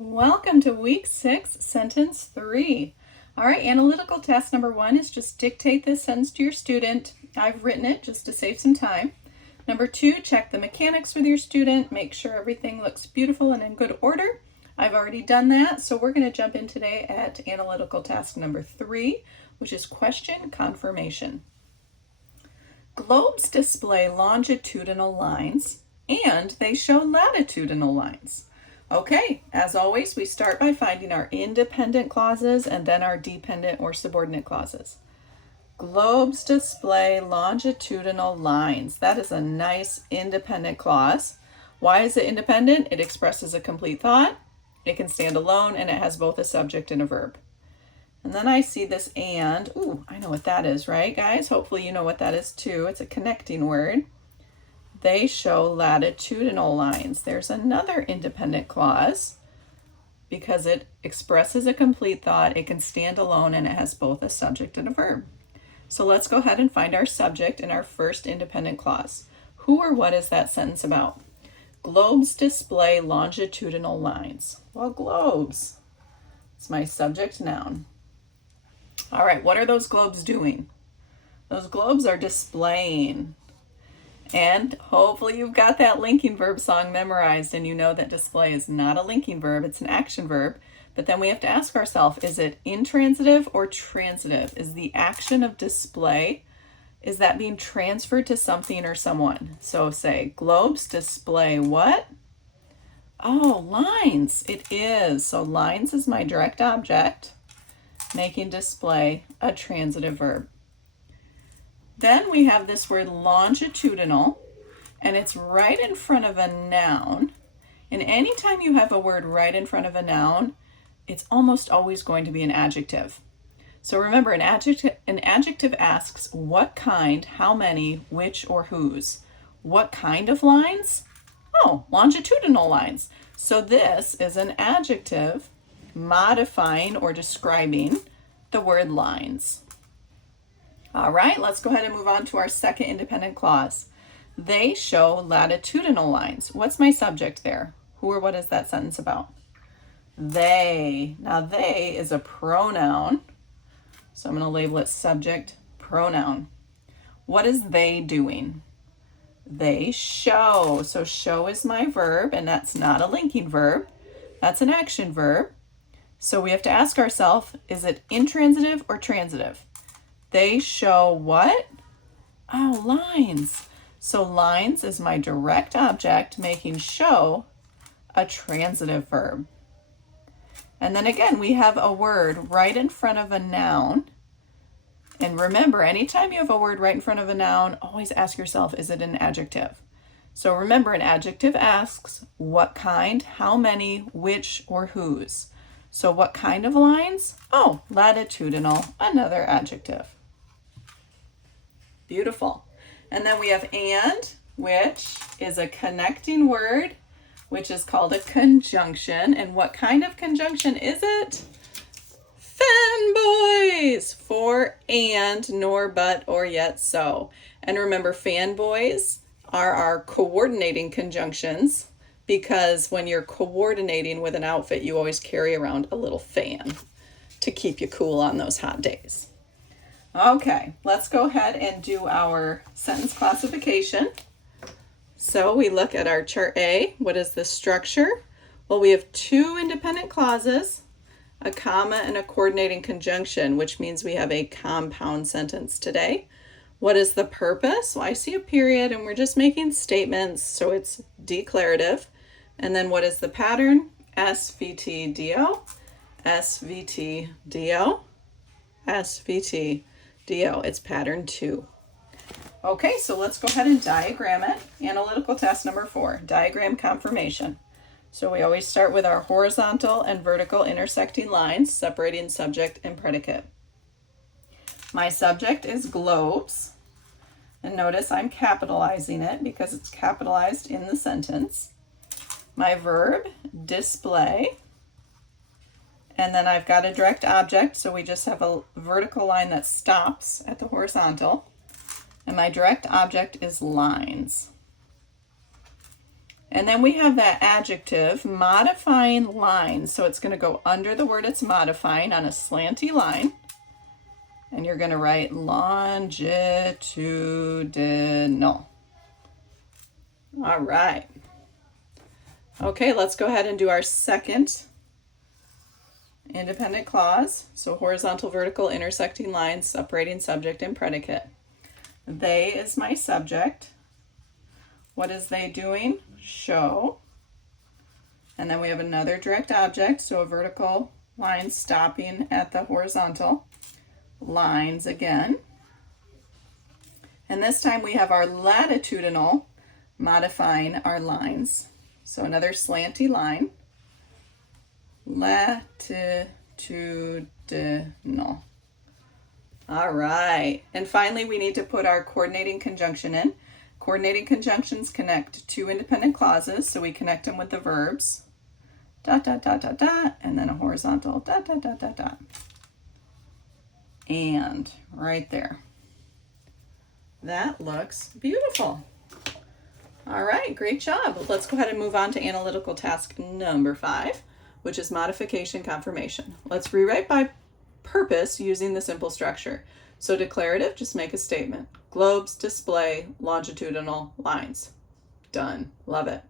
Welcome to week 6, sentence 3. All right, analytical task number 1 is just dictate this sentence to your student. I've written it just to save some time. Number 2, check the mechanics with your student. Make sure everything looks beautiful and in good order. I've already done that, so we're going to jump in today at analytical task number 3, which is question confirmation. Globes display longitudinal lines and they show latitudinal lines. Okay, as always, we start by finding our independent clauses and then our dependent or subordinate clauses. Globes display longitudinal lines. That is a nice independent clause. Why is it independent? It expresses a complete thought, it can stand alone, and it has both a subject and a verb. And then I see this and. Ooh, I know what that is, right, guys? Hopefully you know what that is too. It's a connecting word. They show latitudinal lines. There's another independent clause because it expresses a complete thought, it can stand alone, and it has both a subject and a verb. So let's go ahead and find our subject in our first independent clause. Who or what is that sentence about? Globes display longitudinal lines. Well, globes. It's my subject noun. All right, what are those globes doing? Those globes are displaying. And hopefully you've got that linking verb song memorized and you know that display is not a linking verb, it's an action verb. But then we have to ask ourselves, is it intransitive or transitive? Is the action of display, is that being transferred to something or someone? So say, globes display what? Oh, lines. It is. So lines is my direct object, making display a transitive verb. Then we have this word longitudinal, and it's right in front of a noun. And anytime you have a word right in front of a noun, it's almost always going to be an adjective. So remember, an adjective asks what kind, how many, which, or whose. What kind of lines? Oh, longitudinal lines. So this is an adjective modifying or describing the word lines. All right, let's go ahead and move on to our second independent clause. They show latitudinal lines. What's my subject there? Who or what is that sentence about? They. Now, they is a pronoun. So I'm going to label it subject pronoun. What is they doing? They show. So show is my verb, and that's not a linking verb. That's an action verb. So we have to ask ourselves, is it intransitive or transitive? They show what? Oh, lines. So lines is my direct object making show a transitive verb. And then again, we have a word right in front of a noun. And remember, anytime you have a word right in front of a noun, always ask yourself, is it an adjective? So remember, an adjective asks what kind, how many, which, or whose. So what kind of lines? Oh, latitudinal, another adjective. Beautiful. And then we have and, which is a connecting word, which is called a conjunction. And what kind of conjunction is it? Fanboys, for and, nor, but, or yet so. And remember, fanboys are our coordinating conjunctions because when you're coordinating with an outfit, you always carry around a little fan to keep you cool on those hot days. Okay, let's go ahead and do our sentence classification. So we look at our chart A. What is the structure? Well, we have two independent clauses, a comma and a coordinating conjunction, which means we have a compound sentence today. What is the purpose? Well, I see a period and we're just making statements, so it's declarative. And then what is the pattern? SVT-DO, SVT-DO, SVT-DO. It's pattern 2. Okay, so let's go ahead and diagram it. Analytical task number 4, diagram confirmation. So we always start with our horizontal and vertical intersecting lines separating subject and predicate. My subject is globes. And notice I'm capitalizing it because it's capitalized in the sentence. My verb, display. And then I've got a direct object, so we just have a vertical line that stops at the horizontal. And my direct object is lines. And then we have that adjective, modifying lines. So it's going to go under the word it's modifying on a slanty line. And you're going to write longitudinal. All right. Okay, let's go ahead and do our second independent clause. So horizontal, vertical, intersecting lines separating subject and predicate. They is my subject. What is they doing? Show. And then we have another direct object, so a vertical line stopping at the horizontal lines again. And this time we have our latitudinal modifying our lines. So another slanty line. Latitudinal. All right. And finally, we need to put our coordinating conjunction in. Coordinating conjunctions connect two independent clauses, so we connect them with the verbs. Dot, dot, dot, dot, dot, and then a horizontal dot, dot, dot, dot, dot. And right there. That looks beautiful. All right, great job. Let's go ahead and move on to analytical task number 5, which is modification confirmation. Let's rewrite by purpose using the simple structure. So declarative, just make a statement. Globes display longitudinal lines. Done. Love it.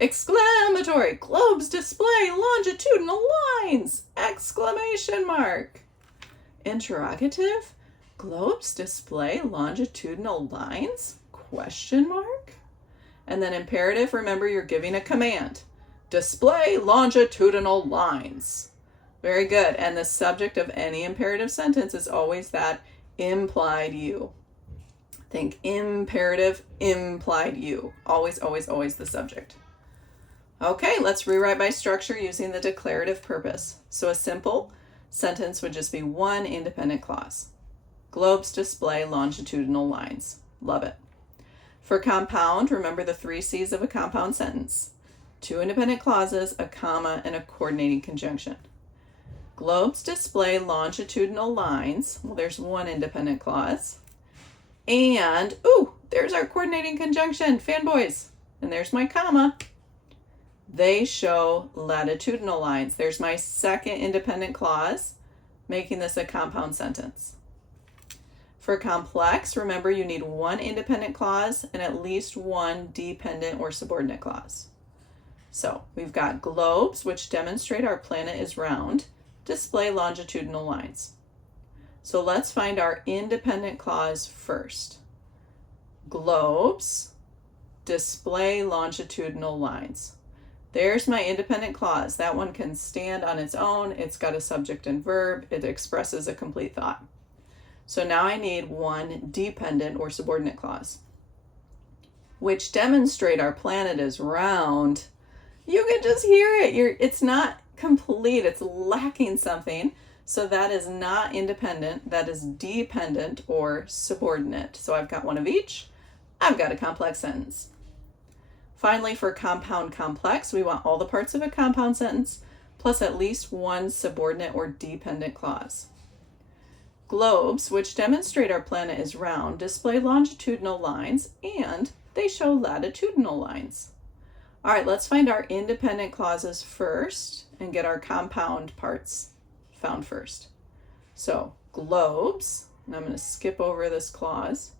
Exclamatory, globes display longitudinal lines! Exclamation mark. Interrogative, globes display longitudinal lines? Question mark. And then imperative, remember you're giving a command. Display longitudinal lines. Very good. And the subject of any imperative sentence is always that implied you. Think imperative, implied you. Always, always, always the subject. Okay, let's rewrite by structure using the declarative purpose. So a simple sentence would just be one independent clause. Globes display longitudinal lines. Love it. For compound, remember the 3 C's of a compound sentence. 2 independent clauses, a comma, and a coordinating conjunction. Globes display longitudinal lines. Well, there's one independent clause. And, ooh, there's our coordinating conjunction, fanboys. And there's my comma. They show latitudinal lines. There's my second independent clause, making this a compound sentence. For complex, remember you need one independent clause and at least one dependent or subordinate clause. So we've got globes, which demonstrate our planet is round, display longitudinal lines. So let's find our independent clause first. Globes display longitudinal lines. There's my independent clause. That one can stand on its own. It's got a subject and verb. It expresses a complete thought. So now I need one dependent or subordinate clause, which demonstrate our planet is round. You can just hear it. It's not complete. It's lacking something. So that is not independent. That is dependent or subordinate. So I've got one of each. I've got a complex sentence. Finally, for compound complex, we want all the parts of a compound sentence plus at least one subordinate or dependent clause. Globes, which demonstrate our planet is round, display longitudinal lines and they show latitudinal lines. All right, let's find our independent clauses first and get our compound parts found first. So globes, and I'm going to skip over this clause,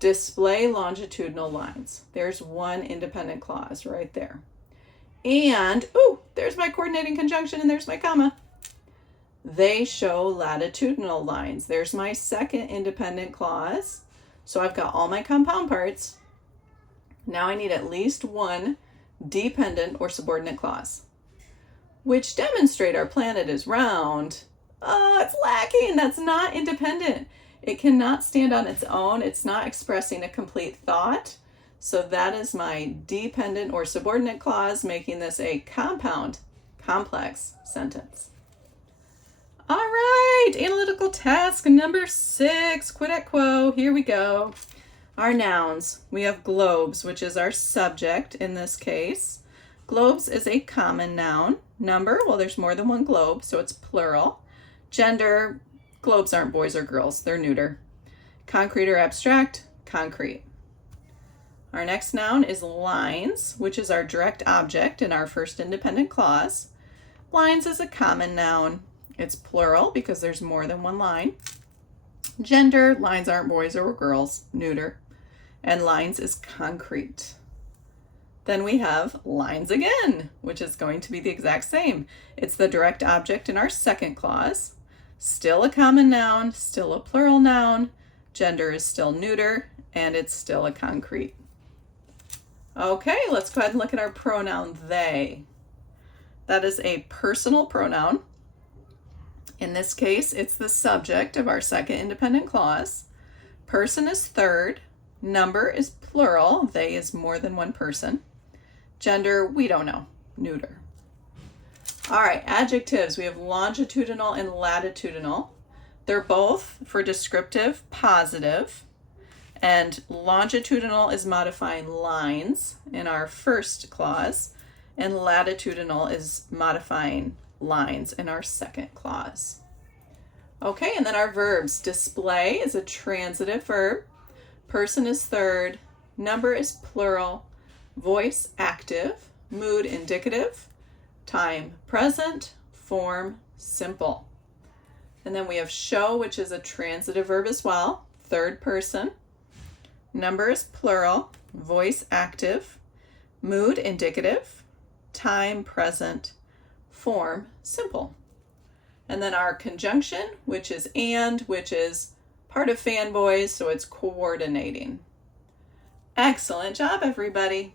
display longitudinal lines. There's one independent clause right there. And, ooh, there's my coordinating conjunction and there's my comma. They show latitudinal lines. There's my second independent clause. So I've got all my compound parts. Now I need at least one dependent or subordinate clause, which demonstrate our planet is round. Oh, it's lacking. That's not independent. It cannot stand on its own. It's not expressing a complete thought. So that is my dependent or subordinate clause, making this a compound, complex sentence. All right, analytical task number 6, quid et quo. Here we go. Our nouns. We have globes, which is our subject in this case. Globes is a common noun. Number, well, there's more than one globe, so it's plural. Gender, globes aren't boys or girls, they're neuter. Concrete or abstract, concrete. Our next noun is lines, which is our direct object in our first independent clause. Lines is a common noun. It's plural because there's more than one line. Gender, lines aren't boys or girls, neuter. And lines is concrete. Then we have lines again, which is going to be the exact same. It's the direct object in our second clause. Still a common noun, still a plural noun. Gender is still neuter, and it's still a concrete. Okay, let's go ahead and look at our pronoun they. That is a personal pronoun. In this case, it's the subject of our second independent clause. Person is third. Number is plural. They is more than one person. Gender, we don't know. Neuter. All right, adjectives. We have longitudinal and latitudinal. They're both, for descriptive, positive. And longitudinal is modifying lines in our first clause. And latitudinal is modifying lines in our second clause. Okay, and then our verbs. Display is a transitive verb. Person is third. Number is plural. Voice active. Mood indicative. Time present. Form simple. And then we have show, which is a transitive verb as well. Third person. Number is plural. Voice active. Mood indicative. Time present. Form simple. And then our conjunction, which is and, which is part of fanboys, so it's coordinating. Excellent job, everybody.